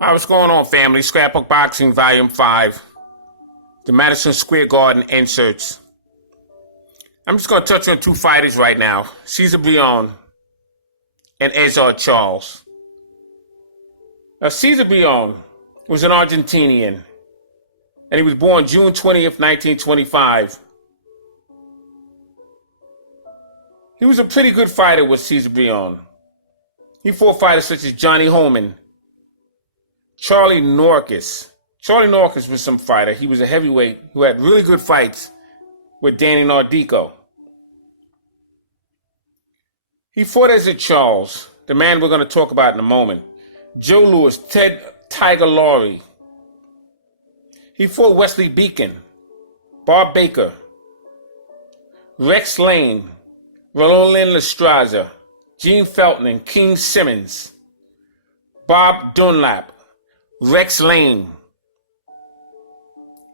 All right, what's going on, family? Scrapbook Boxing, Volume 5. The Madison Square Garden inserts. I'm just going to touch on two fighters right now. Cesar Brion and Ezard Charles. Now, Cesar Brion was an Argentinian, and he was born June 20th, 1925. He was a pretty good fighter with Cesar Brion. He fought fighters such as Johnny Holman, Charlie Norcus. Charlie Norcus was some fighter. He was a heavyweight who had really good fights with Danny Nardico. He fought Ezard Charles, the man we're going to talk about in a moment. Joe Louis, Ted Tiger Laurie. He fought Wesley Beacon, Bob Baker, Rex Lane, Roland Lestraza, Gene Felton, and King Simmons, Bob Dunlap, Rex Lane.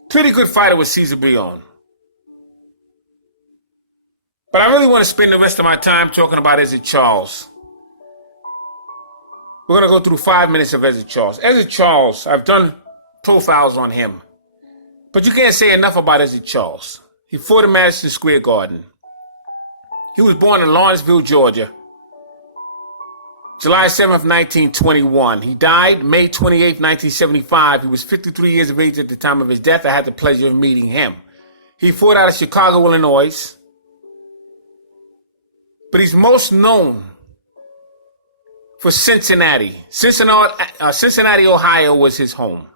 Pretty good fighter with Cesar Brion. But I really want to spend the rest of my time talking about Ezard Charles. We're going to go through 5 minutes of Ezard Charles. Ezard Charles, I've done profiles on him. But you can't say enough about Ezard Charles. He fought in Madison Square Garden. He was born in Lawrenceville, Georgia, July 7th, 1921. He died May 28th, 1975. He was 53 years of age at the time of his death. I had the pleasure of meeting him. He fought out of Chicago, Illinois. But he's most known for Cincinnati. Cincinnati, Ohio was his home.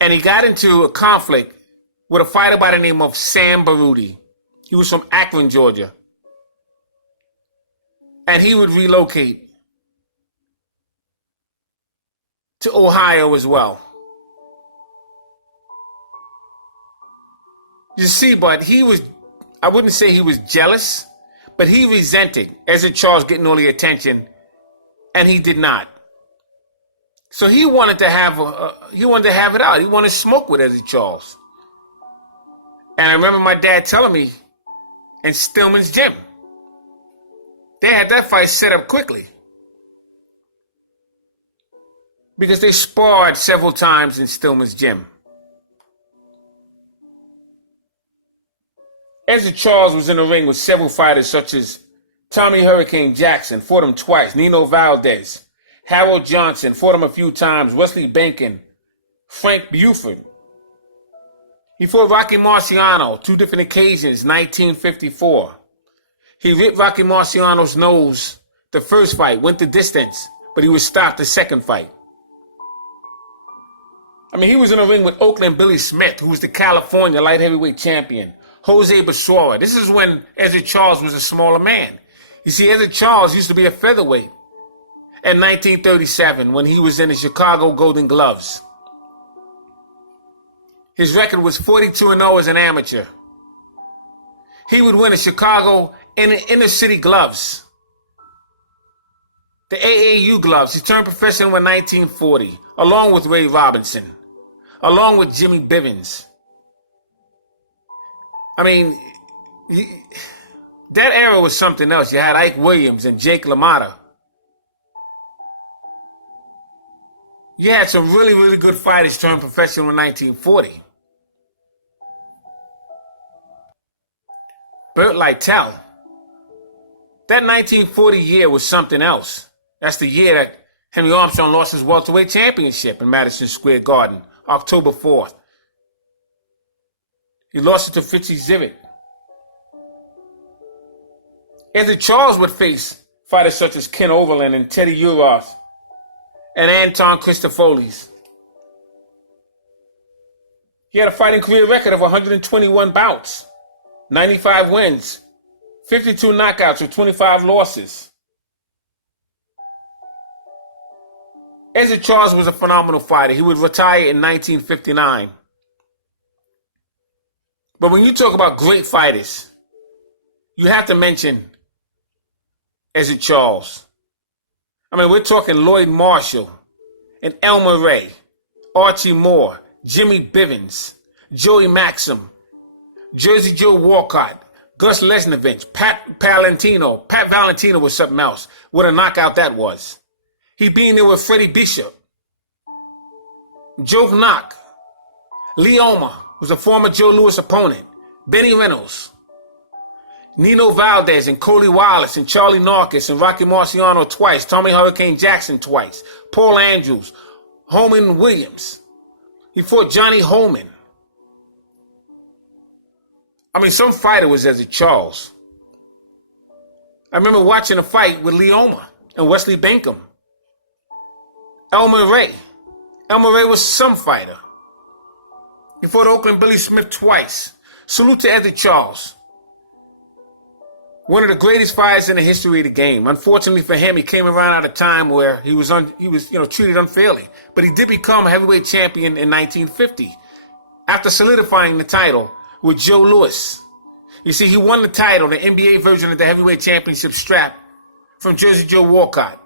And he got into a conflict with a fighter by the name of Sam Baruti. He was from Akron, Georgia. And he would relocate to Ohio as well. You see, but I wouldn't say he was jealous, but he resented Ezard Charles getting all the attention, and he did not. So he wanted to have it out. He wanted to smoke with Ezard Charles. And I remember my dad telling me in Stillman's gym, they had that fight set up quickly because they sparred several times in Stillman's gym. Ezard Charles was in the ring with several fighters such as Tommy Hurricane Jackson, fought him twice, Nino Valdez, Harold Johnson, fought him a few times, Wesley Benkin, Frank Buford. He fought Rocky Marciano, 2 different occasions, 1954. He ripped Rocky Marciano's nose the first fight, went the distance, but he was stopped the second fight. I mean, he was in a ring with Oakland Billy Smith, who was the California light heavyweight champion, Jose Basora. This is when Ezard Charles was a smaller man. You see, Ezard Charles used to be a featherweight in 1937 when he was in the Chicago Golden Gloves. His record was 42-0 as an amateur. He would win a Chicago inner city gloves, the AAU gloves. He turned professional in 1940, along with Ray Robinson, along with Jimmy Bivens. I mean, that era was something else. You had Ike Williams and Jake LaMotta. You had some really, really good fighters turn professional in 1940. Burt Lytell. That 1940 year was something else. That's the year that Henry Armstrong lost his welterweight championship in Madison Square Garden, October 4th. He lost it to Fritzy Zivit. Ezard Charles would face fighters such as Ken Overland and Teddy Uroth and Anton Christofolis. He had a fighting career record of 121 bouts, 95 wins, 52 knockouts with 25 losses. Ezard Charles was a phenomenal fighter. He would retire in 1959. But when you talk about great fighters, you have to mention Ezard Charles. I mean, we're talking Lloyd Marshall and Elmer Ray, Archie Moore, Jimmy Bivens, Joey Maxim, Jersey Joe Walcott, Gus Lesnievich, Pat Valentino. Pat Valentino was something else. What a knockout that was. He been there with Freddie Bishop, Joe Knock, Lee Omer, who's a former Joe Louis opponent, Benny Reynolds, Nino Valdez and Coley Wallace and Charlie Narcus and Rocky Marciano twice, Tommy Hurricane Jackson twice, Paul Andrews, Holman Williams. He fought Johnny Holman. I mean, some fighter was Eddie Charles. I remember watching a fight with Lee Omer and Wesley Bankham. Elmer Ray. Elmer Ray was some fighter. He fought Oakland Billy Smith twice. Salute to Eddie Charles. One of the greatest fighters in the history of the game. Unfortunately for him, he came around at a time where he was treated unfairly. But he did become a heavyweight champion in 1950 after solidifying the title with Joe Louis. You see, he won the title, the NBA version of the heavyweight championship strap, from Jersey Joe Walcott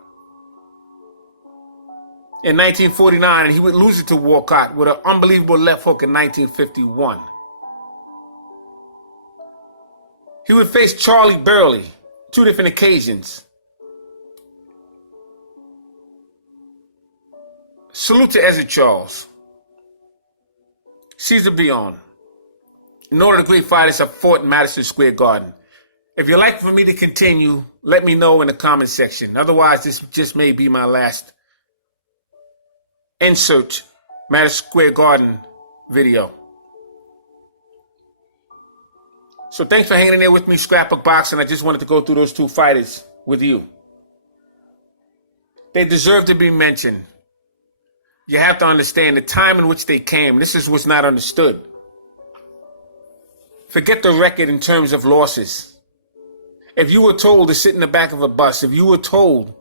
in 1949, and he would lose it to Walcott with an unbelievable left hook in 1951. He would face Charlie Burley, 2 different occasions. Salute to Eddie Charles. Caesar Beyond. And all of the great fighters have fought in Madison Square Garden. If you'd like for me to continue, let me know in the comment section. Otherwise, this just may be my last insert Madison Square Garden video. So thanks for hanging in there with me, Scrapbook Boxing. I just wanted to go through those 2 fighters with you. They deserve to be mentioned. You have to understand the time in which they came. This is what's not understood. Forget the record in terms of losses. If you were told to sit in the back of a bus, if you were told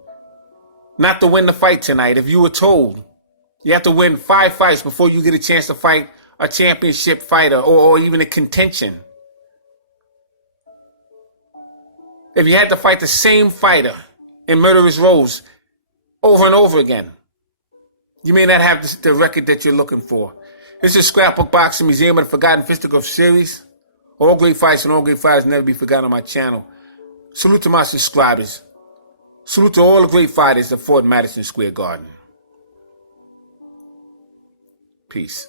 not to win the fight tonight, if you were told you have to win 5 fights before you get a chance to fight a championship fighter or even a contention. If you had to fight the same fighter in murderous rows over and over again, you may not have the record that you're looking for. This is Scrapbook Boxing Museum of the Forgotten Fisticuffs series. All great fights and all great fighters never be forgotten on my channel. Salute to my subscribers. Salute to all the great fighters that fought Madison Square Garden. Peace.